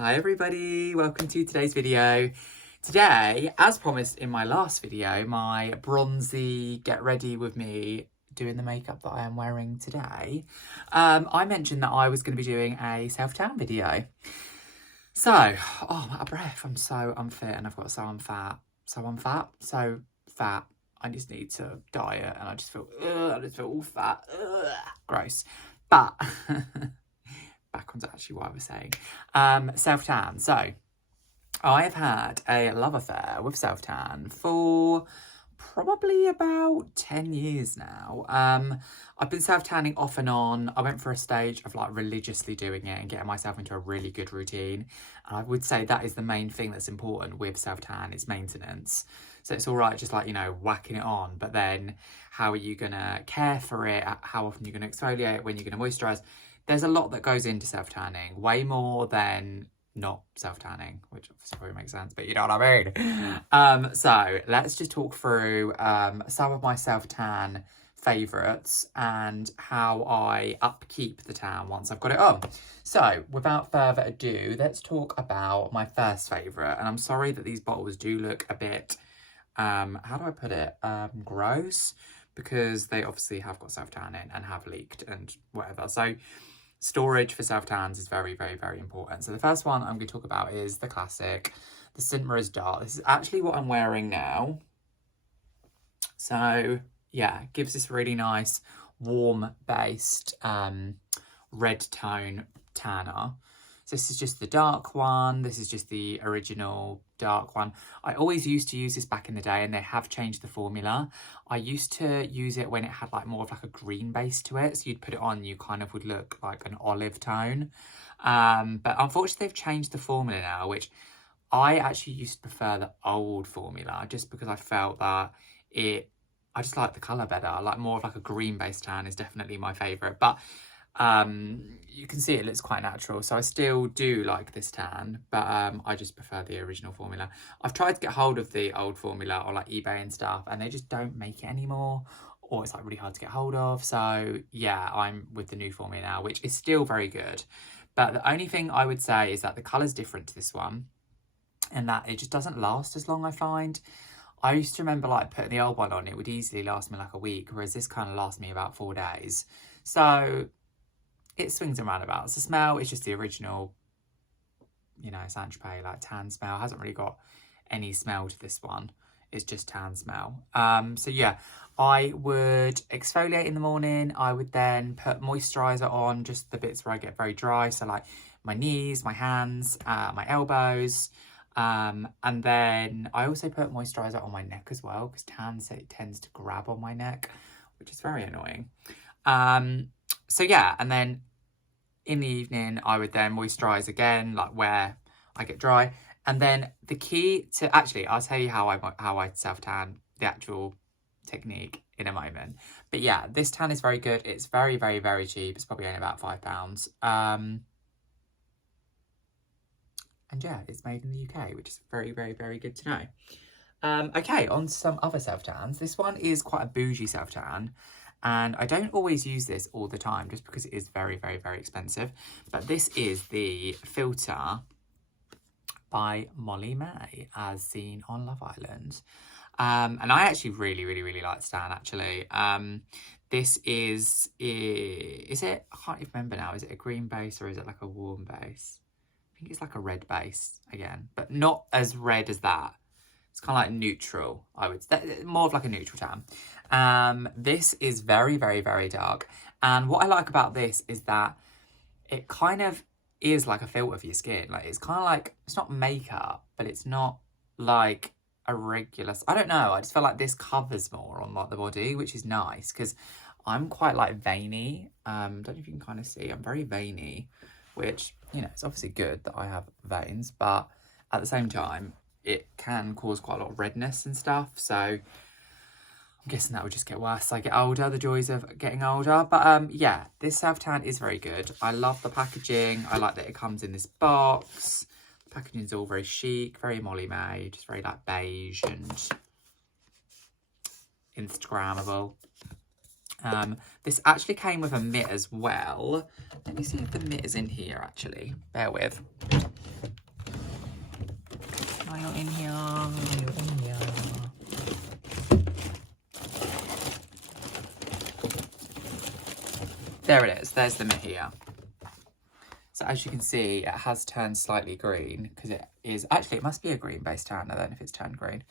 Hi everybody, welcome to today's video. Today, as promised in my last video, my bronzy get ready with me doing the makeup that I am wearing today, I mentioned that I was going to be doing a self-tan video. So, I'm out of breath, I'm so unfit and I've got so fat. I just need to diet and I just feel all fat, gross. But back onto actually what I was saying. Self-tan. So, I have had a love affair with self-tan for probably about 10 years now. I've been self-tanning off and on. I went for a stage of like religiously doing it and getting myself into a really good routine. And I would say that is the main thing that's important with self-tan, is maintenance. So it's all right just like, whacking it on, but then how are you going to care for it? How often are you going to exfoliate? When you're going to moisturise? There's a lot that goes into self-tanning, way more than not self-tanning, which obviously probably makes sense, but you know what I mean. So let's just talk through some of my self-tan favourites and how I upkeep the tan once I've got it on. So without further ado, let's talk about my first favourite. And I'm sorry that these bottles do look a bit, how do I put it, gross, because they obviously have got self-tan in and have leaked and whatever. So storage for self-tans is very, very, very important. So the first one I'm going to talk about is the classic, the St. Moriz Dark. This is actually what I'm wearing now. So yeah, it gives this really nice warm-based red tone tanner. So this is just the dark one. This is just the original dark one. I always used to use this back in the day and they have changed the formula. I used to use it when it had like more of like a green base to it. So you'd put it on, you kind of would look like an olive tone. But unfortunately they've changed the formula now, which I actually used to prefer the old formula just because I felt that I just like the colour better. I like more of like a green based tan is definitely my favourite. But you can see it looks quite natural, so I still do like this tan, but I just prefer the original formula. I've tried to get hold of the old formula on like eBay and stuff, and they just don't make it anymore, or it's like really hard to get hold of. So yeah, I'm with the new formula now, which is still very good, but the only thing I would say is that the colour's different to this one and that it just doesn't last as long. I find I used to remember like putting the old one on, it would easily last me like a week, whereas this kind of lasts me about 4 days. So it swings and roundabouts. The smell is just the original, Saint-Tropez, like tan smell. It hasn't really got any smell to this one. It's just tan smell. So yeah, I would exfoliate in the morning. I would then put moisturiser on, just the bits where I get very dry. So like my knees, my hands, my elbows. And then I also put moisturiser on my neck as well, because tan tends to grab on my neck, which is very annoying. So yeah, and then in the evening, I would then moisturise again, like where I get dry. And then the key to, actually, I'll tell you how I self-tan, the actual technique in a moment. But yeah, this tan is very good. It's very, very, very cheap. It's probably only about £5. And yeah, it's made in the UK, which is very, very, very good to know. Okay, on to some other self-tans. This one is quite a bougie self-tan. And I don't always use this all the time just because it is very, very, very expensive. But this is the filter by Molly May, as seen on Love Island. And I actually really, really, really like this tan, actually. This is it? I can't even remember now. Is it a green base or is it like a warm base? I think it's like a red base again, but not as red as that. It's kind of like neutral, I would say, more of like a neutral tan. This is very, very, very dark. And what I like about this is that it kind of is like a filter for your skin. Like it's kind of like, it's not makeup, but it's not like a regular, I don't know. I just feel like this covers more on like the body, which is nice because I'm quite like veiny. Don't know if you can kind of see, I'm very veiny, which, it's obviously good that I have veins, but at the same time, it can cause quite a lot of redness and stuff. So I'm guessing that would just get worse as I get older, the joys of getting older. But yeah, this self-tan is very good. I love the packaging. I like that it comes in this box. The packaging is all very chic, very Molly May, just very like beige and Instagrammable. This actually came with a mitt as well. Let me see if the mitt is in here actually. Bear with. you're in here. You're in here. There it is. There's the mitt here. So as you can see, it has turned slightly green because it is... Actually, it must be a green-based tanner then if it's turned green.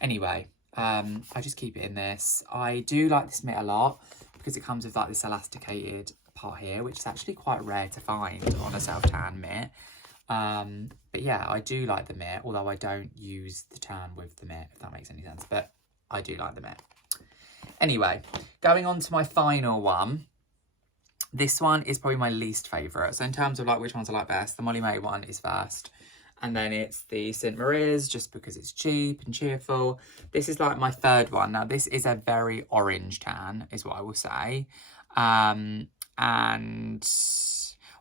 Anyway, I just keep it in this. I do like this mitt a lot because it comes with like this elasticated part here, which is actually quite rare to find on a self-tan mitt. But yeah, I do like the mitt, although I don't use the tan with the mitt, if that makes any sense. But I do like the mitt. Anyway, going on to my final one. This one is probably my least favourite. So in terms of like which ones I like best, the Molly Mae one is first. And then it's the St. Maria's, just because it's cheap and cheerful. This is like my third one. Now this is a very orange tan, is what I will say. And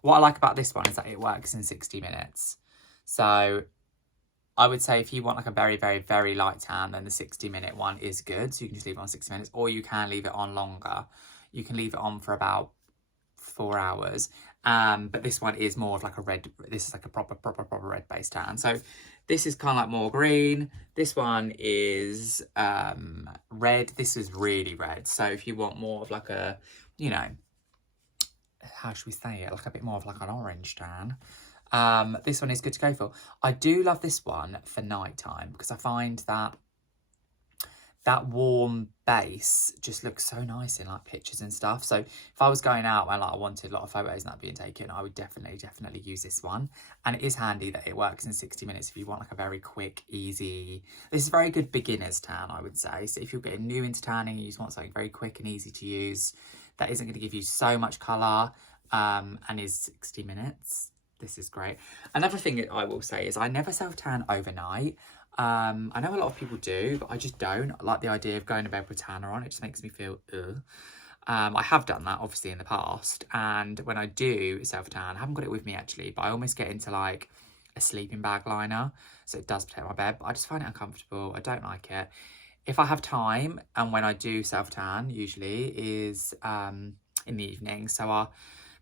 what I like about this one is that it works in 60 minutes. So I would say if you want like a very, very, very light tan, then the 60-minute one is good. So you can just leave it on 60 minutes, or you can leave it on longer. You can leave it on for about 4 hours. But this one is more of like a red, this is like a proper red base tan. So this is kind of like more green. This one is red. This is really red. So if you want more of like a, you know, how should we say it? Like a bit more of like an orange tan. This one is good to go for. I do love this one for nighttime because I find that that warm base just looks so nice in like pictures and stuff. So if I was going out and like I wanted a lot of photos and that being taken, I would definitely use this one. And it is handy that it works in 60 minutes if you want like a very quick, easy... This is a very good beginner's tan, I would say. So if you're getting new into tanning, you just want something very quick and easy to use that isn't going to give you so much colour and is 60 minutes. This is great. Another thing that I will say is I never self-tan overnight. I know a lot of people do, but I just don't. I like the idea of going to bed with tanner on. It just makes me feel, ugh. I have done that, obviously, in the past. And when I do self-tan, I haven't got it with me, actually, but I almost get into, like, a sleeping bag liner. So it does protect my bed, but I just find it uncomfortable. I don't like it. If I have time, and when I do self-tan, usually, is in the evening. So I'll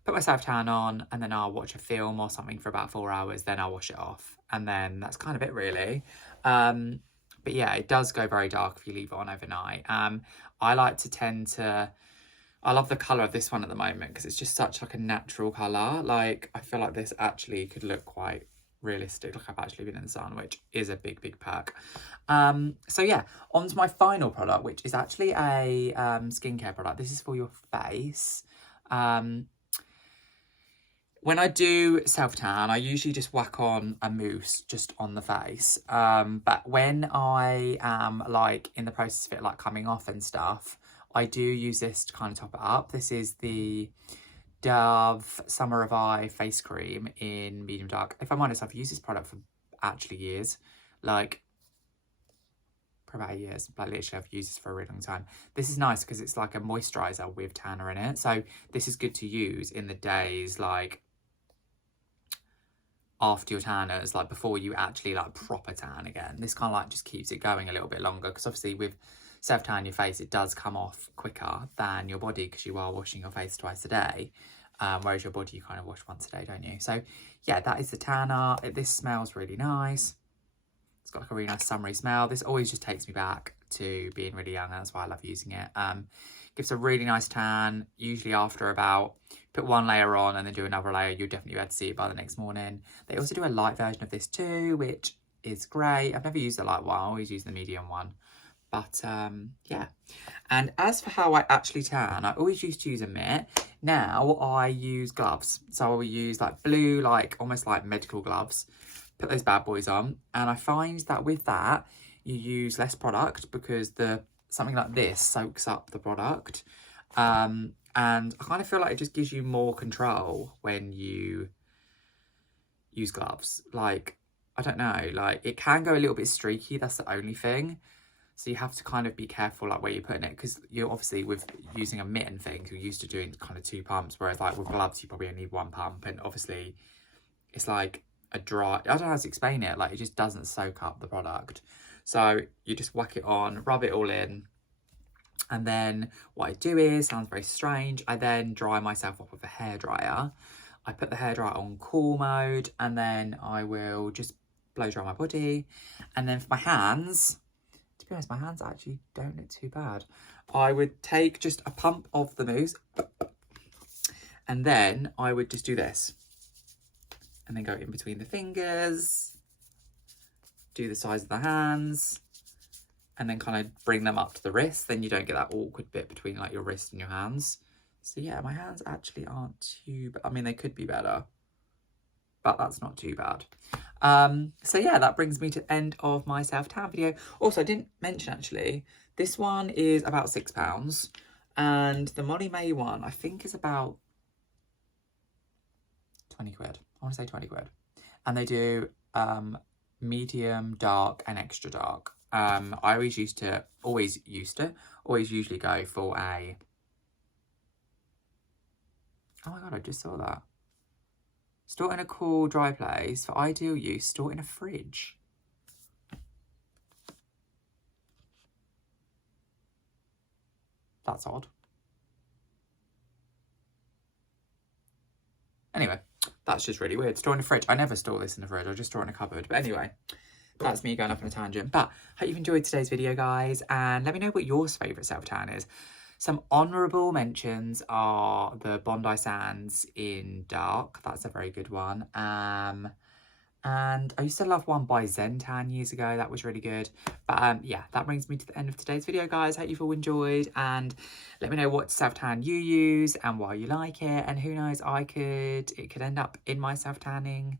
put my self-tan on, and then I'll watch a film or something for about 4 hours. Then I'll wash it off. And then that's kind of it, really. But yeah, it does go very dark if you leave it on overnight. I like to tend to... I love the colour of this one at the moment because it's just such like a natural colour. Like, I feel like this actually could look quite realistic. Like, I've actually been in the sun, which is a big, big perk. So yeah, on to my final product, which is actually a skincare product. This is for your face. When I do self-tan, I usually just whack on a mousse just on the face. But when I am like in the process of it like coming off and stuff, I do use this to kind of top it up. This is the Dove Summer Revive face cream in medium dark. If I'm honest, I've used this product for actually years. Like, for about 8 years. Like, literally, I've used this for a really long time. This is nice because it's like a moisturiser with tanner in it. So this is good to use in the days like after your tanners, like before you actually like proper tan again. This kind of like just keeps it going a little bit longer because obviously with self-tan your face, it does come off quicker than your body because you are washing your face twice a day. Whereas your body, you kind of wash once a day, don't you? So yeah, that is the tanner. This smells really nice. It's got like a really nice summery smell. This always just takes me back to being really young. That's why I love using it. Gives a really nice tan, usually after about, put one layer on and then do another layer. You'll definitely be able to see it by the next morning. They also do a light version of this too, which is great. I've never used the light one. I always use the medium one. But yeah. And as for how I actually tan, I always used to use a mitt. Now I use gloves. So I will use like blue, like almost like medical gloves. Put those bad boys on. And I find that with that, you use less product because something like this soaks up the product. And I kind of feel like it just gives you more control when you use gloves. Like, I don't know, like it can go a little bit streaky. That's the only thing. So you have to kind of be careful like where you're putting it because you're obviously with using a mitt and things, you're used to doing kind of 2 pumps. Whereas like with gloves, you probably only need 1 pump. And obviously it's like a dry, I don't know how to explain it. Like it just doesn't soak up the product. So you just whack it on, rub it all in. And then what I do is, sounds very strange, I then dry myself off with a hairdryer. I put the hairdryer on cool mode and then I will just blow dry my body. And then for my hands, to be honest, my hands actually don't look too bad. I would take just a pump of the mousse, and then I would just do this. And then go in between the fingers, do the size of the hands, and then kind of bring them up to the wrist. Then you don't get that awkward bit between like your wrist and your hands. So yeah, my hands actually aren't too bad. I mean, they could be better, but that's not too bad. So yeah, that brings me to the end of my self-tan video. Also, I didn't mention actually, this one is about £6, and the Molly May one I think is about 20 quid. I want to say 20 quid. And they do medium, dark and extra dark. I always usually go for a, oh my god, I just saw that. Store in a cool, dry place. For ideal use, store in a fridge. That's odd. Anyway, that's just really weird. Store in a fridge. I never store this in the fridge. I just store it in a cupboard. But anyway, that's me going off on a tangent. But hope you've enjoyed today's video, guys. And let me know what your favourite self-tan is. Some honourable mentions are the Bondi Sands in dark. That's a very good one. And I used to love one by Zentan years ago. That was really good. But yeah, that brings me to the end of today's video, guys. Hope you've all enjoyed. And let me know what self-tan you use and why you like it. And who knows, it could end up in my self-tanning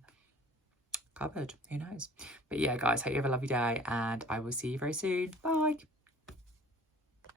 cupboard. Who knows? But yeah, guys, hope you have a lovely day. And I will see you very soon. Bye.